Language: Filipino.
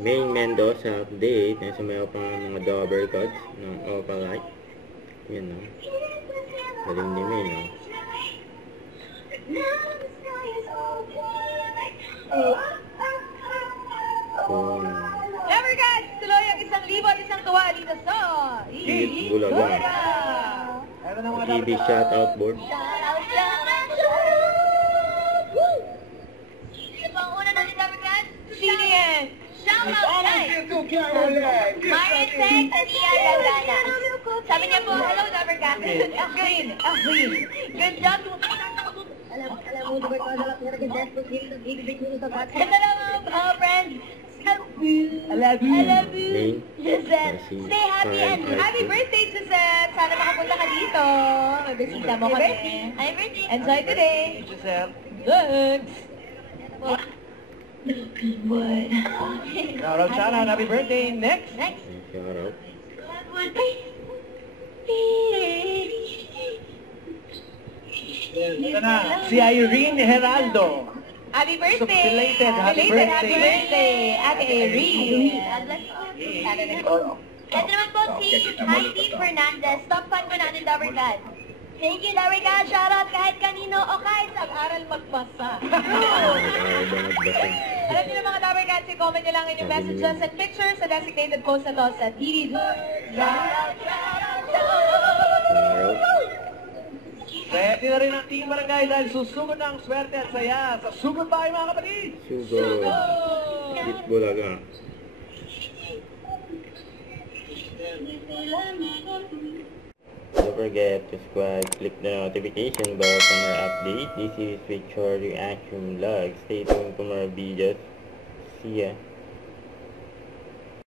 Main Mendoza update. Nasa may pang mga double cuts ng Opalite. Yan o. Galing ni Main o. Never guys! Tuloy ang 1,000 at isang tuwa dito sa Hit Bulaga. TV shoutout board. Shoutout lang! Sino ba ang una natin Never guys? Sino yan? Shoutout guys! Marisek Tania Gagana. Sabi niya po, hello Never guys. Clean. Good job. Alam mo, Never guys, ito lang mga friends. I love you. Giselle. Stay happy and happy birthday, Giselle. Sana makapunta ka dito. Mabisita mo kami. Happy birthday. Enjoy today. Giselle. Thanks. Shout out. Happy birthday. Next. Shoutout. Ito na. Si Irene Heraldo. Happy birthday! Belated happy birthday. Ate Irene! Ito naman po si Heidi Fernandez. Top fan ko natin, Dabarkad. Thank you, Dabarkad. Shoutout kahit kanino o kahit aral magbasa. Alam niyo na mga Dabarkad, comment niyo lang inyong messages and pictures sa designated post na to sa TV. Ready na rin ang Team Barangay dahil susugod na ang swerte at saya sa Sugod Bahay mga kapatid! Sugod. Hit Bulaga. Don't forget to subscribe, click the notification bell for more update. This is Victor Reaction Vlog. Stay tuned for more videos. See ya.